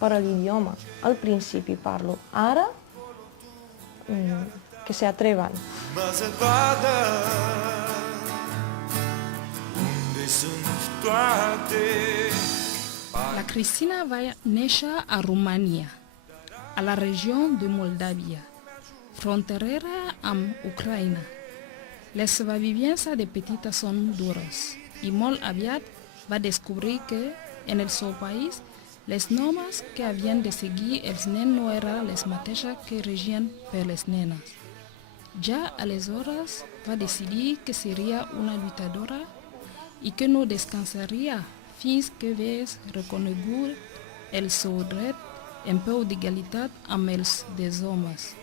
per a l'idioma. Al principi parlo, ara que se atrevan. La Cristina va néixer a Romania, a la regió de Moldàvia, fronterera amb Ucraïna. Les supervivències de petita són dures i molt aviat va descobrir que en el seu país les normes que havien de seguir els nens no eren les mateixes que regien per les nenes. Ja aleshores va decidir que seria una lluitadora i que no descansaria fins que hagués reconegut el seu dret en peu d'egalitat amb els dels homes.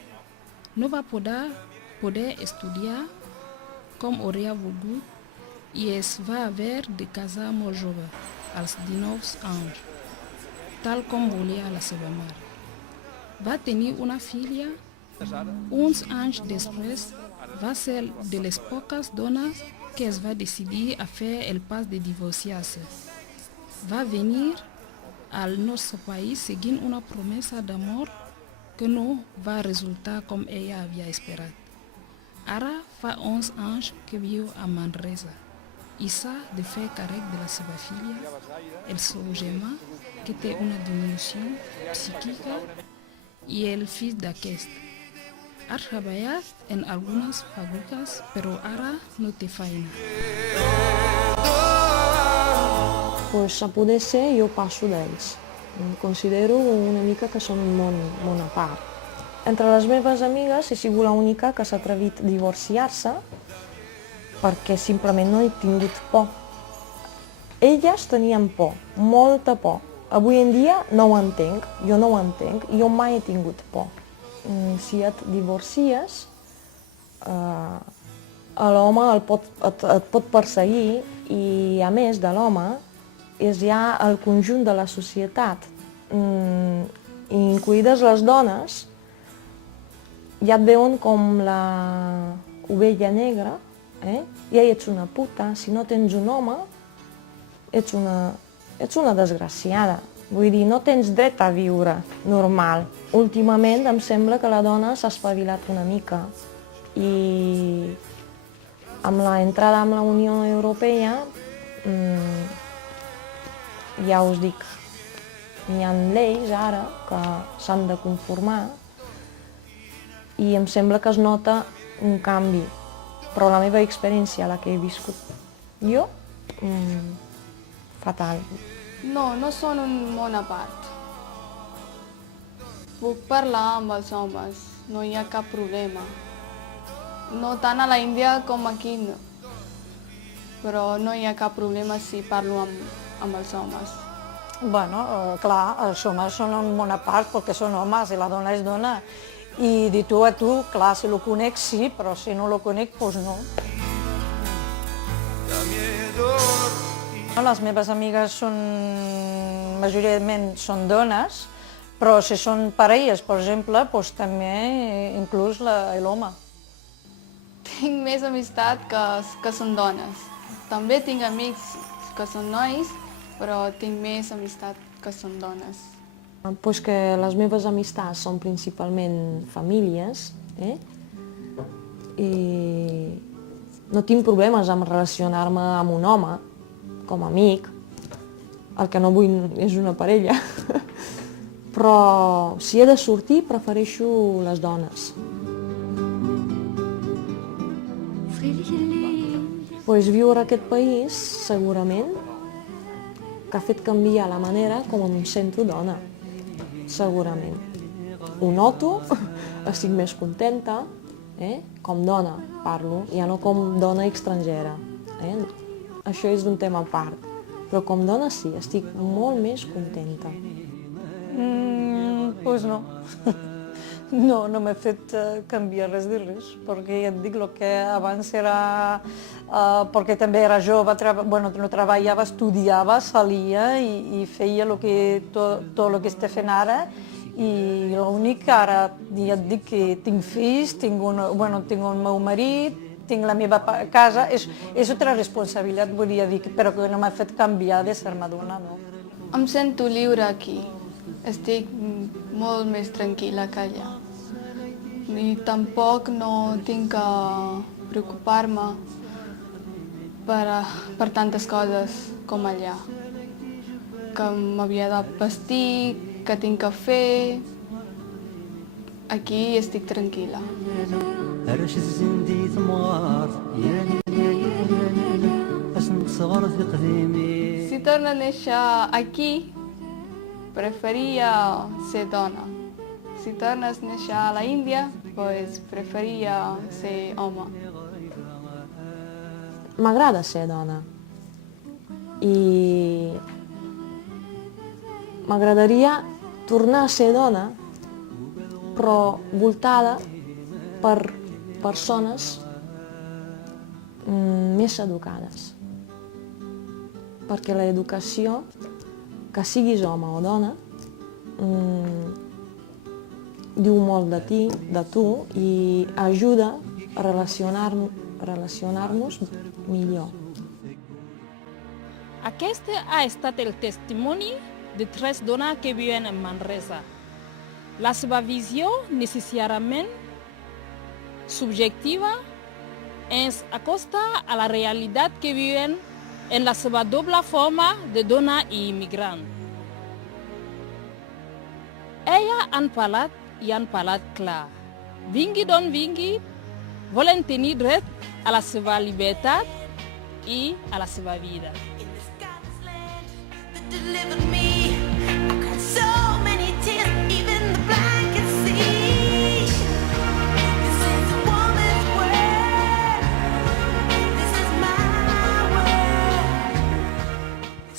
No va poder estudiar com hauria volgut i es va haver de casar molt jove, als 19 anys, tal com volia la seva mare. Va tenir una filla. Uns anys després va ser de les poques dones que es va decidir a fer el pas de divorciar-se. Va venir al nostre país seguint una promesa d'amor que no va resultar com ella havia esperat. Ara fa 11 anys que viu a Manresa i s'ha de fer càrrec de la seva filla, el seu germà, que té una diminució psíquica, i el fill d'aquest. Ha treballat en algunes fàbriques, però ara no té feina. Pues a poder ser jo passo d'ells. Considero una mica que són un món a part. Entre les meves amigues he sigut l'única que s'ha atrevit a divorciar-se perquè simplement no he tingut por. Elles tenien por, molta por. Avui en dia no ho entenc, jo no ho entenc, jo mai he tingut por. Si et divorcies, l'home et pot perseguir i, a més de l'home, és ja el conjunt de la societat, incluïdes les dones, ja et veuen com la ovella negra, ja ets una puta, si no tens un home, ets una desgraciada. Vull dir, no tens dret a viure normal. Últimament em sembla que la dona s'ha espavilat una mica i amb l'entrada en la Unió Europea ja us dic, hi ha lleis ara que s'han de conformar i em sembla que es nota un canvi, però la meva experiència, la que he viscut jo, fatal. No, no són un món a part. Puc parlar amb els homes, no hi ha cap problema. No tant a la Índia com aquí, no. Però no hi ha cap problema si parlo amb els homes. Bueno, clar, els homes són un món a part perquè són homes i la dona és dona. I de tu a tu, clar, si lo conec sí, però si no lo conec, doncs no. Les meves amigues majoritàriament són dones, però si són parelles, per exemple, doncs també inclús l'home. Tinc més amistat que són dones. També tinc amics que són nois, però tinc més amistat que són dones. Pues que les meves amistats són principalment famílies, i no tinc problemes en relacionar-me amb un home, com a amic. El que no vull és una parella. Però si he de sortir, prefereixo les dones. Pues viure a aquest país, segurament, que ha fet canviar la manera com em sento dona. Segurament. Ho noto, estic més contenta, com dona parlo, ja no com dona estrangera. Això és un tema a part, però com dona sí, estic molt més contenta. Doncs no. No m'he fet canviar res de res, perquè ja et dic, el que abans era... perquè també era jove, no treballava, estudiava, salia i feia tot el que estic fent ara, i l'únic que ara ja et dic que tinc fills, tinc el meu marit, tinc la meva casa, és altra responsabilitat, volia dir, però que no m'ha fet canviar de ser-me dona, no. Em sento lliure aquí. estic molt més tranquil·la que allà. I tampoc no tinc que preocupar-me per tantes coses com allà. Que m'havia de vestir, que tinc que fer... Aquí estic tranquil·la. Si torno a néixer aquí, preferia ser dona. Si tornes a néixer a la Índia, pues preferia ser home. M'agrada ser dona i m'agradaria tornar a ser dona, però voltada per persones més educades. Perquè l'educació, que siguis home o dona, diu molt de ti, de tu, i ajuda a relacionar-nos millor. Aquest ha estat el testimoni de 3 dones que viuen en Manresa. La seva visió, necessàriament subjectiva, ens acosta a la realitat que viuen en la seva doble forma de dona i immigrant. Elles han parlat i han parlat clar. Vingui d'on vingui, volen tenir dret a la seva llibertat i a la seva vida.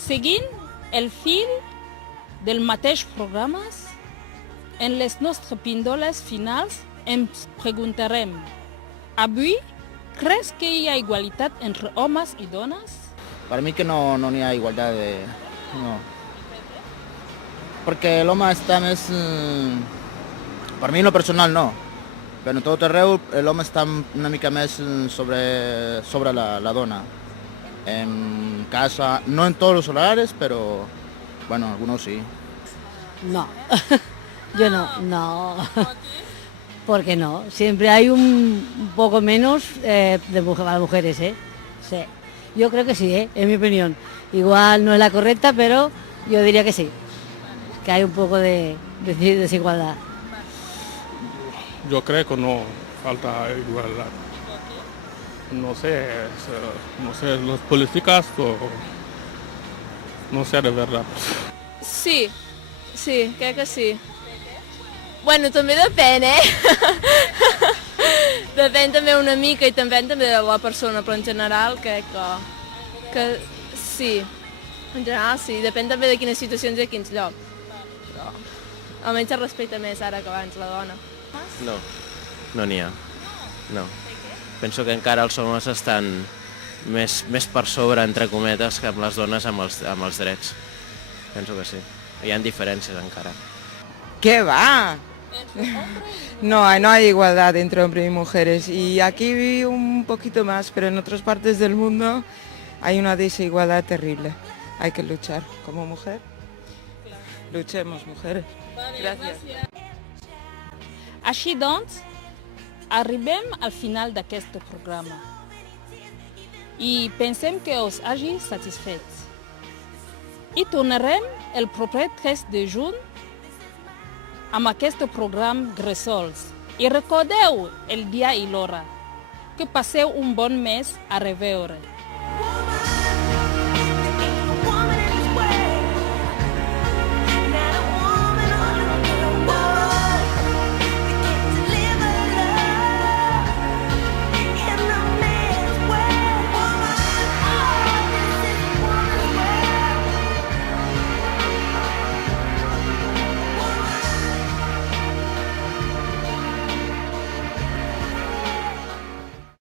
Seguint el fil del mateix programa, en les nostres píndoles finals ens preguntarem: avui, creus que hi ha igualtat entre homes i dones? Para mí que no hi ha igualdad de... No. Porque el home està més... Per mi en lo personal no, però en tot arreu l'home està una mica més sobre la dona. En casa, no en todos los horarios, pero bueno, algunos sí. No, yo no. ¿Por qué no? Siempre hay un poco menos de las mujeres, ¿eh? Sí. Yo creo que sí, en mi opinión. Igual no es la correcta, pero yo diría que sí. Que hay un poco de desigualdad. Yo creo que no falta igualdad. No sé, las políticas o no sé de verdad. Sí, crec que sí. Bueno, també depèn, Depèn també una mica i també de la persona, però en general crec que sí. En general sí, depèn també de quines situacions i a quins llocs. Però almenys es respecta més ara que abans la dona. No n'hi ha, no. Penso que encara els homes estan més per sobre, entre cometes, que amb les dones amb els drets. Penso que sí. Hi ha diferències encara. ¿Qué va? No hay igualdad entre hombres y mujeres. Y aquí un poquito más, pero en otras partes del mundo hay una desigualdad terrible. Hay que luchar como mujer. Luchemos, mujeres. Gracias. Així doncs, arribem al final d'aquest programa i pensem que us hagi satisfet. I tornarem el proper 3 de juny amb aquest programa Gressols. I recordeu el dia i l'hora. Que passeu un bon mes a reveure.